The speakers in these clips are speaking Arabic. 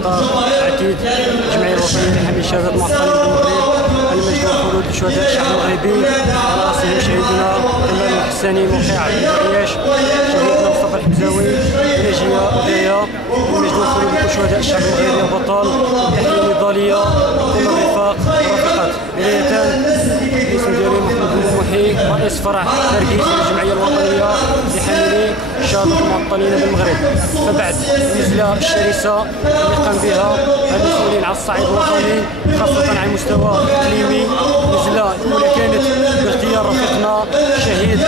اطار عديد الجمعيه الوطنيه لحمايه الشهداء المعطلين بالمغرب، المجد والخلود لشهداء الشعب المغربي على راسهم شهيدنا كمال الحساني موقع العريش، شهيدنا مصطفى الحمزاوي، ناجيه أودايا، المجد والخلود لكل شهداء الشعب المغربي البطل، تحيه نضاليه كل الرفاق والرفيقات. بدايه الاسم ديالي محمد بن محي، رئيس فرع تركيز للجمعيه الوطنيه لحاملي الشهداء المعطلين بالمغرب. فبعد النزله الشرسه اللي قام بها هاد المسؤولين على الصعيد الوطني خاصه على المستوى الاقليمي، النزله الاولى كانت باختيار رفيقنا شهيد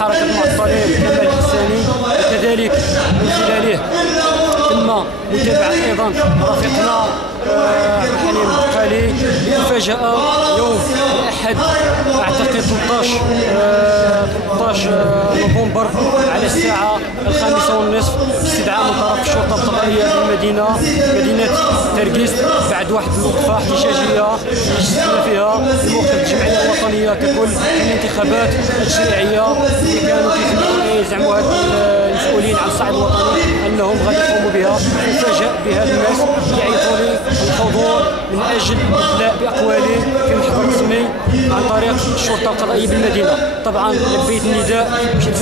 حركه المعطلين كمال الحساني، وكذلك من خلاله تم متابعه ايضا رفيقنا عبد الحليم القالي لمفاجاه يوم الاحد اعتقد 13 نوفمبر على الساعه 5:30 استدعاء من طرف الشرطه القضائيه بالمدينه مدينه تركيز بعد واحد الوقفه احتجاجيه شفنا فيها موقف الجمعيه الوطنيه ككل من الانتخابات التشريعيه اللي كانوا يزعموا هاد المسؤولين على الصعيد الوطني انهم غادي يقوموا بها. مفاجئ بهذا الناس يعيطوا لي الحضور من اجل الادلاء باقوالي في محضر رسمي عن طريق الشرطه القضائيه بالمدينه. طبعا لبيت النداء مشيت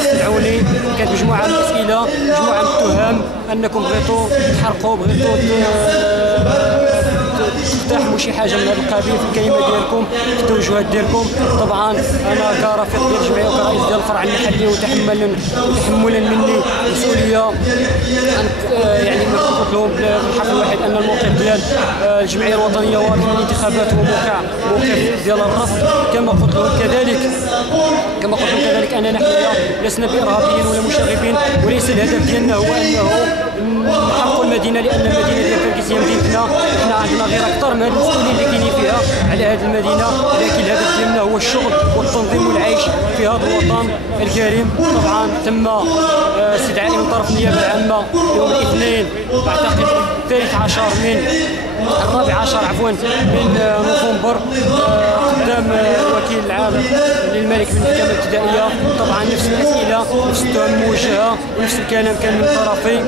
استدعوني، كانت مجموعه من الاسئله، مجموعه من التهم انكم بغيتوا تحرقوا، بغيتوا تقتحموا شي حاجه من هذا القبيل في الكلمه ديالكم في التوجهات ديالكم. طبعا انا كرفيق ديال الجمعيه وكرئيس ديال الفرع المحلي وتحملا مني مسؤوليه يعني قلت لهم بالحرف الواحد ان الموقف ديال الجمعيه الوطنيه واضح من الانتخابات هو موقف ديال الرفض. كما قلت لهم كذلك اننا حنايا لسنا بارهابيين ولا مشاغبين، وليس الهدف ديالنا هو انه نحرقوا المدينه، لان المدينه ديال تركيز هي مدينتنا، وحنا عندنا غير اكثر من هاد المسؤولين اللي كاينين فيها على هذه المدينه، لكن الهدف ديالنا هو الشغل والتنظيم والعيش في هذا الوطن الكريم. طبعا تم استدعائي من طرف النيابه العامه يوم الاثنين اعتقد 14 من نوفمبر قدام الوكيل العام للملك في المحكمه الابتدائيه. طبعا نفس الاسئله، نفس التهم موجهه، ونفس الكلام كان من طرفي.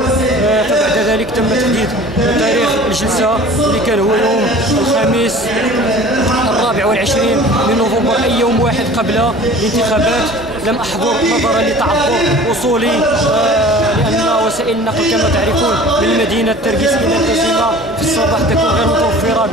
فبعد ذلك تم تحديد تاريخ الجلسه اللي كان هو يوم الخميس 24 من نوفمبر، اي يوم واحد قبل الانتخابات. لم احضر نظرا لتعذر وصولي، لان وسائل النقل كما تعرفون من مدينه تركيز الى العاصمه في الصباح تكون غير متوفره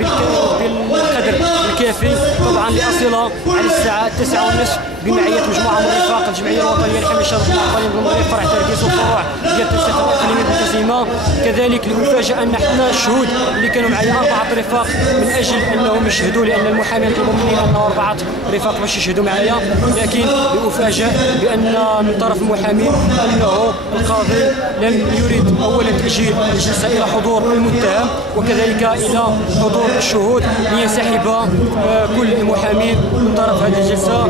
بالقدر الكافي. طبعا لاصل على الساعه 9:30 بمعيه مجموعه من رفاق الجمعيه الوطنيه لحمايه الشهداء المعطلين بالمغرب فرع تركيز والفروع ديال التنسيق الاقليمي بالعاصمه. كذلك المفاجاه ان حنا الشهود اللي كانوا معايا 4 رفاق من اجل انهم يشهدوا، لان المحامي طلبوا مني انه 4 رفاق باش يشهدوا معايا، لكن لأفاجأ بان من طرف المحامي انه القاضي لم يريد اولا تاجيل الجلسه الى حضور المتهم وكذلك الى حضور الشهود، لينسحب كل المحامين من طرف هذه الجلسه،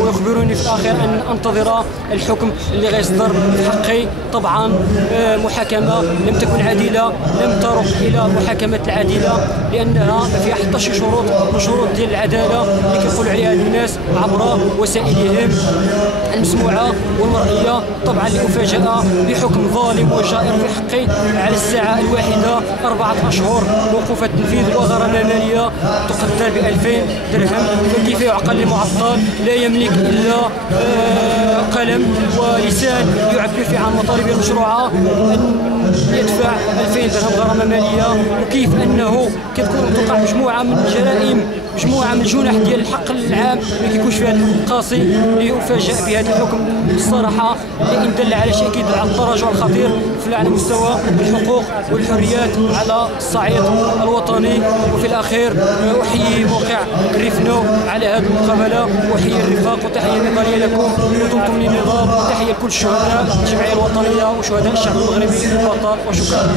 ويخبروني في الاخير ان انتظر الحكم اللي غيصدر في حقي. طبعا محاكمه لم تكن عادله، لم ترق الى محاكمه العادله، لانها ما فيها حتى شي شروط من شروط ديال العداله اللي كيقولوا عليها الناس عبر وسائلهم المسموعه والمرئيه. طبعا لأفاجأ بحكم ظالم وجائر في حقي على الساعه 1 4 أشهر موقوف التنفيذ وغرامه ماليه تقدر ب2000 درهم. فكيف يعقل لمعطل لا يملك الا قلم ولسان يعبر فيه عن مطالبه المشروعه ان يدفع 2000 درهم غرامه ماليه؟ وكيف انه كتكون توقع مجموعه من الجرائم، مجموعه من الجنح ديال الحق العام ما كيكونش فيها الحكم القاسي. ليفاجأ بهذا الحكم الصراحه اللي دل على شيء كيدل على التراجع الخطير على مستوى الحقوق والحريات على الصعيد الوطني. وفي الاخير احيي موقع ريفنو على هذه المقابله، واحيي الرفاق وتحيه نضاليه لكم ودمتم للنظام. تحيه لكل الشهداء الجمعيه الوطنيه وشهداء الشعب المغربي البطل، وشكرا.